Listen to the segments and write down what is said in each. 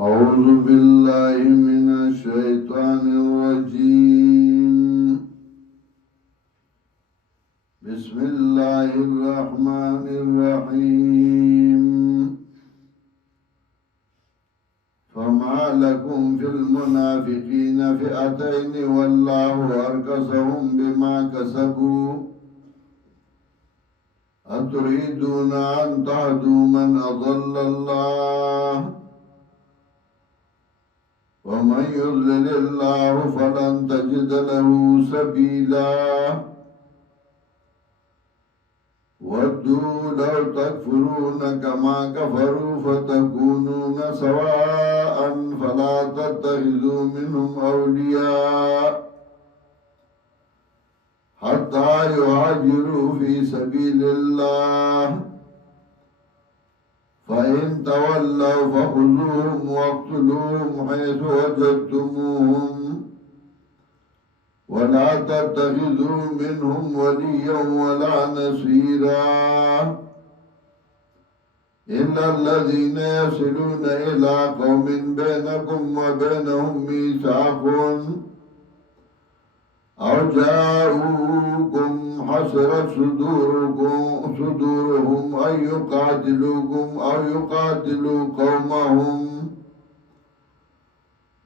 أعوذ بالله من الشيطان الرجيم بسم الله الرحمن الرحيم فما لكم في المنافقين فئتين والله أركسهم بما كسبوا أتريدون أن تهدوا من أضل الله ومن يضلل الله فلن تجد له سبيلا ودوا لو تكفرون كما كفروا فتكونون سواء فلا تتخذوا منهم أولياء حتى يهاجروا في سبيل الله فإن تولوا فخذوهم واقتلوهم حيث وجدتموهم ولا تتخذوا منهم وليا ولا نصيرا إلا الذين يصلون إلى قوم بينكم وبينهم ميثاق أو جاءوكم حسرت صدورهم أن يقاتلوكم أو يقاتلوا قومهم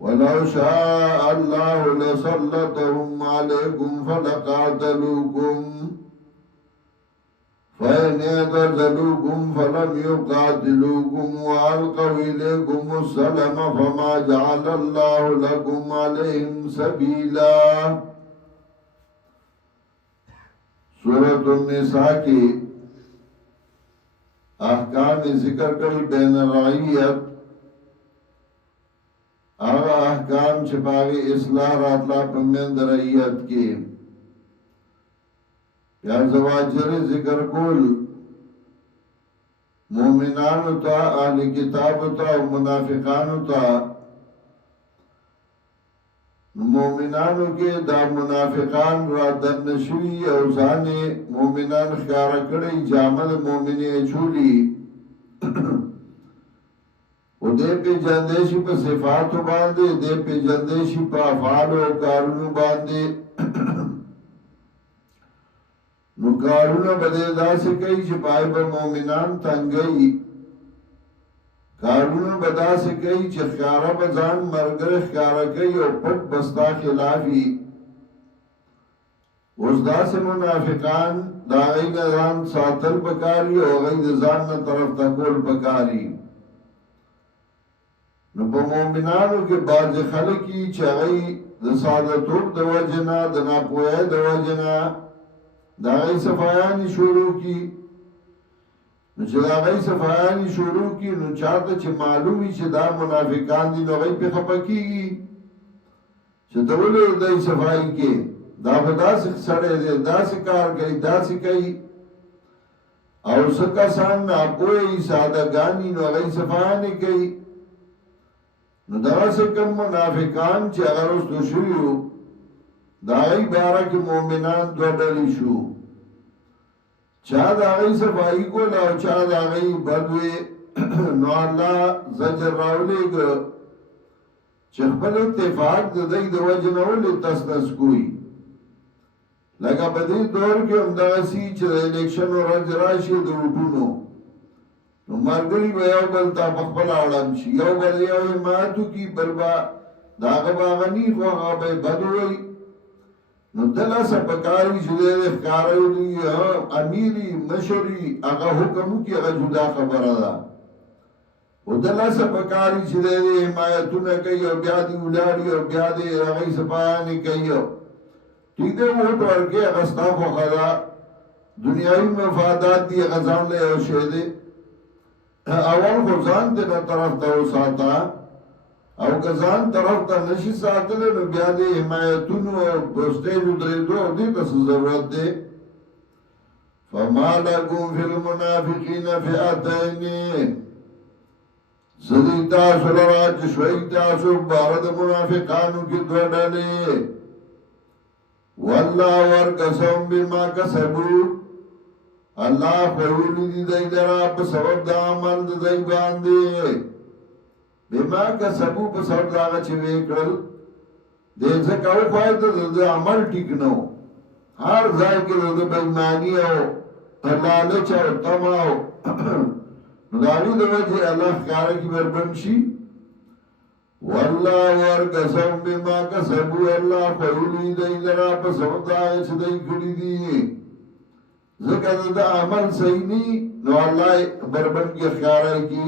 ولو شاء الله لسلطهم عليكم فلقاتلوكم فإن اعتزلوكم فلم يقاتلوكم وألقوا إليكم السلم فما جعل الله لكم عليهم سبيلا. سورة النساء کی احکام ذکر کل بین رعیت آغا احکام چھپاگی اصلاح راتلا پمند رعیت کی یا زواجر ذکر کل مومنانو تا اہل کتابو تا منافقانو تا مومنانو کے دا منافقان را دنشوی اوزان مومنان خیارا کڑی جامد مومنی اچولی و دے پی جندیشی پا صفاتو باندے دے پی جندیشی پا افعالو و کارونو باندے نو کارونو بدے دا سکئی چپائی با مومنان تنگئی کارونو بدا سے کئی چه خیارا بزان مرگر خیارا کئی او پت بستا خلافی اس دا سے منافقان دا غی نظام ساتر بکاری او غی نظام نا طرف تکول بکاری نو پا مومنانو کے باز خلقی چه غی دا سادتوب دا وجنا دا ناپوئے دا وجنا دا غی صفایانی شروع کی نو چې دا غي صفایانی شروع کی نو چاته چې معلومی چې دا منافقان دي نو غي په خپکیږي چې دولې دای صفای کې دا بداس سره دې داس کار کوي داس کوي او سکه سان نه کوئی ساده غانی نو غي صفایانی کوي نو دا څنګه منافقان چې هغه اوس دوشیو دا غي بارک مؤمنان دوړلی شو چا دا غی صفائی کو لاو چا دا غی بدوی نو اللہ زجر راولی گو چخبل اتفاق دا دی دو وجنولی تسنس کوئی لگا بدی دور کے امداسی چا دا الیکشن و رج راشی دو اٹھونو نو مرگری با یو بلتا مقبل آڑم شی یو بل یو حمایتو کی بلبا دا غباغنی خواہ بے بدوی نو دلا سا پکاری جدے اخکارو دی امیری مشری اگا حکمو کی اگا جدا خبر دا و دلا سا پکاری جدے حمایتو نا کئی او بیادی اولاری او بیادی اگئی سپایانی کئی ٹھیک دے ووٹ ورکے اگا ستاف و خدا دنیاوی مفادات دی اگا زان لے او شہدے اول خوزان دینا طرف داو ساتا او کزان طرف تا نشی ساتلے نو بیا دے حمایتونو او پسٹیجو دریدو او دیتا سے ضرورت دے فما لکم فی المنافقین فئتین سدی تاسو لرا چشوئی تاسو بارد منافقانو کی دو ڈالے والله ورقصهم بما کسبو اللہ خویولی دی دی درا پا سبب دا عمل دا دی باندے بما کسبو پا سبب دا آگا چوے کرل دے زکاو خواہی دا عمل ٹھیک نو ہر ځای کې د بېمانی او لالچ او طمع او نو د هغې د وجې الله ښکاره کړي بربند شي والله ورکسهم بما کسبو الله خویلی دی لرا په سبب د هغې چې دی کړي دي ځکه د عمل صحیح ني نو الله بربند کې ښکاره کړي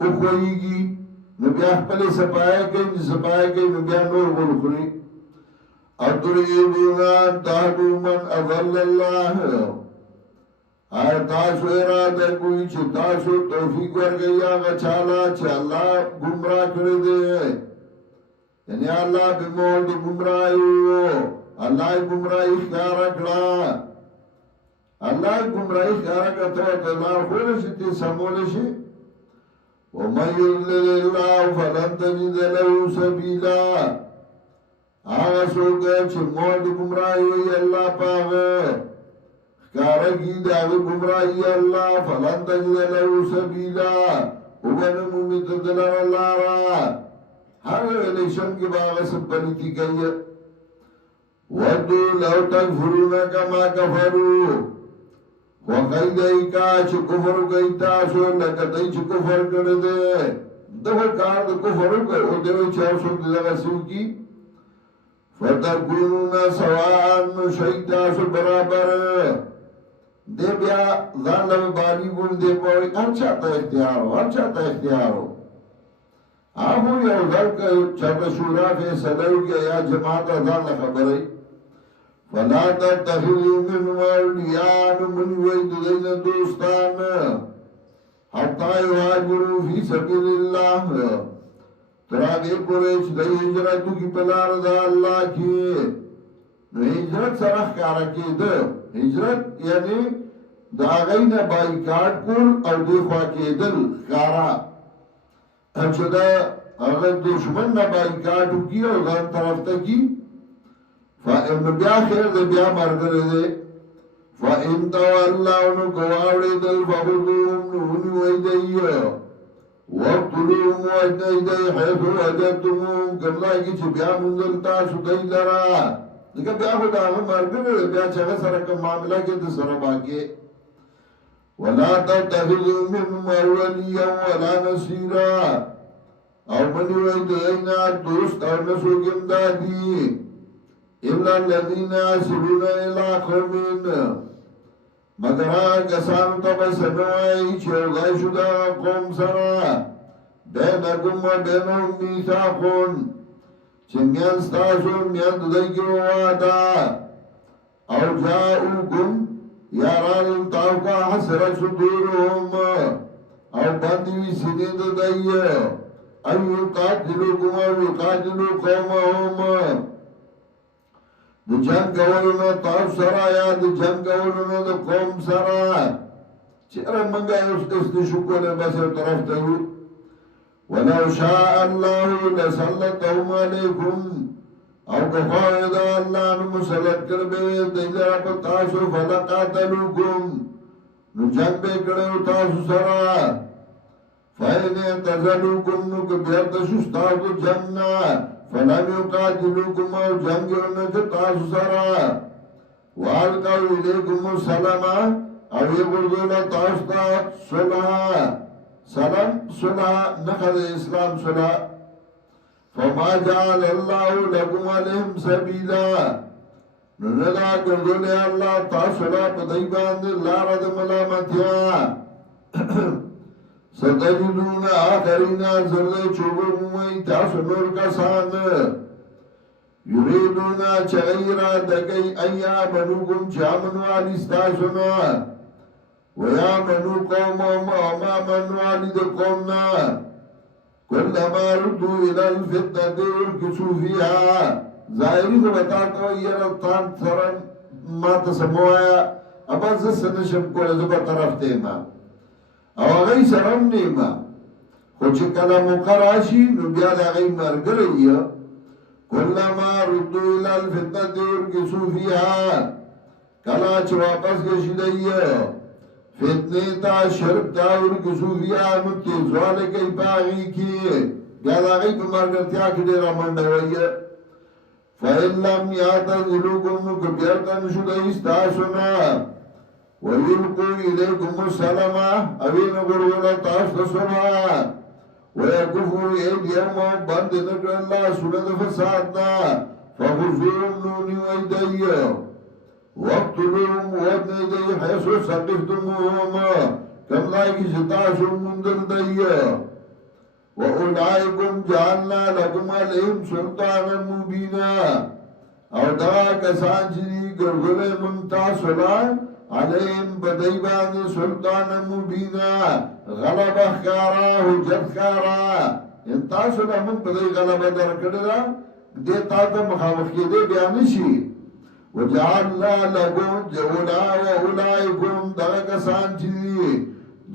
وښویږي نو بیا خپلې صفایه کوي صفایه کوي نو بیا نور ورخوري اتریدون ان تهدوا من اضل الله آیا تاسو اراده کوئی چې تاسو توفیق ورکړي هغه چاله چې الله گمراه کړی دی یعنی الله به مول د گمراهي الله گمراهي ښکارا کړه الله گمراهي ښکارا کړه ته الله خو شي ته سمول شي ومن يضلل الله فلن تجد له سبيلا آغا سوکا چه مول دی گمراہی وی اللہ پاگا کارگی داغی گمراہی اللہ فلن تجد لہو سبیلا اگنمومی تدلر اللہ را ہر الیشن کی باغا سب پلیتی کئی ودو لو تکفرون کما کفرو وقای دائی کا چه کفر گئی تاسو لکا دائی چه کفر کردے دفع کار دا کفرو کر او دیوی چاو سو دیدگا سو کی فتکونون سوان شهید تاسو برابر دے بیا ځان له باندې ګون دی په هر چاته اختیار هو هغه یو ځل چې شورا فیصله وکړي یا جماعت ځان له خبرې فلا تتخذوا من اولیاء من ویدین دوستان حتی یهاجروا فی سبیل الله تراغی پوریش دا ہجرتو کی پلار دا اللہ کی نو ہجرت سرخ کارا کی دا ہجرت یعنی دا غین بائیکاٹ کول او دیخوا کی دل کارا اچھا دا اگر دشمن نا بائیکاٹو کی او دان طرف تا کی فا بیا خیر دا بیا مرگر دے فا انتو اللہ انو گواوڑی دل فخدوم نونی ویدئی وَقْتُلُوهُمْ وَاجْنَيْدَيْ حَيْثُ وَجَدْتُمُوهُمْ کرلائی کی چھ بیا منزل تاسو دی لرا لیکن بیا خود آغا مرگر بیا چگہ سرکم معاملہ کے دی سر باقی وَلَا تَتَّخِذُوا مِنْهُمْ أَوْلِيًّا وَلَا نَصِيرًا او منی وید اینا دوست او نسوکم دادی إِلَّا الَّذِينَ يَصِلُونَ إِلَىٰ قَوْمٍ مگر کسانو تا بسنوائی چیوزائی شده قوم سرا بینکم و بینهم میثاقون چنگین ستاسو میند دیگی وادا او جاؤکم یاران التاوکا حسر صدورهم او بندوی سنید دی ایو قاتلوکم او یقاتلو قومهم د جنگ کولونو تاسو سره یا د جنگ کولونو د قوم سره چیرې منګه اوس د شکر بس طرف ته یو ولو شاء الله لسلطهم عليكم او کفاید الله نو مسلط کړو د دې په تاسو فلقاتلوکم نو جنگ به کړو تاسو سره فاینه تزلوکم نو که بیا تاسو تاسو جنگ فلم يقاتلوكم او جنگون تاسو سرا والقوا اليكم السلام او يقولون تاسو صلح سلام صلح نقل اسلام صلح فما جعل الله لكم عليهم سبيلا نندا کردون الله تاسو لا پدای باندې لار د ملامتیا ستجدون آخرین زرد چوبو موئی تاسو نور کسان یریدون چغیرہ دکی ایامنوکم چامنو آلیستاسونا ویامنو قومم وما منو آلی دا قومنا کل ماردو الالفتنة ورکسو فیها ظاہری تو بتاتا ہو یہ رفتان سرن ما تسموایا ابا زسنشم کو لزبا طرف تیما او هغه سرم نیما خو چې کله مقراشي نو بیا د هغه مرګري کو کلما ردو الى الفتنة ارکسو فیها کلا چه واپس گشی دی فتنی تا شرک تا ارکسو فیها نتیزوال کئی پاگی کی بیاد آگئی پا مرگرتیا کدی را مندوئی فَإِن لَمْ يَعْتَزِلُوكُمْ كَبِيَرْتَنْ شُدَ إِسْتَاسُنَا وَيُلْقُوا إِلَيْكُمُ السَّلَمَ أَوِينَ غُرُولَ تَاسْتَسُنَا وَيَكُفُوا أَيْدِيَهُمْ بَنْدِ نَكْرَ اللَّهِ سُنَدَ فَسَادْنَا فَخُذُوهُمْ نُونِ وَإِيدَيَّ وَاقْتُلُوهُمْ وَابْنِ إِلَيْهِ حَيْثُ ثَقِفْتُمُوهُمْ كَمْ لَا يَجْتَاسُوا مُنْدَلْ دَيَّ وَأُولَئِكُمْ جَعَلْنَا لَكُمْ عَلَيْهِمْ سُلْطَانًا مُبِينًا او دا کسان چی گردل منتاصلا علیہم بدیبان سلطان مبینا غلب اخکارا حجت کارا انتاصلا من بدی غلب در کردلا دیتا تا مخالف کی دے بیانشی وجعلنا لکم جولا وَأُولَئِكُمْ دا کسان چی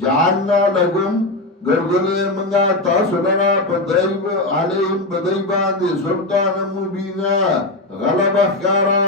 جعلنا لکم گردل منگا تاسولنا پدیب علیہم بدیبان سلطان مبینا غلب اخکارا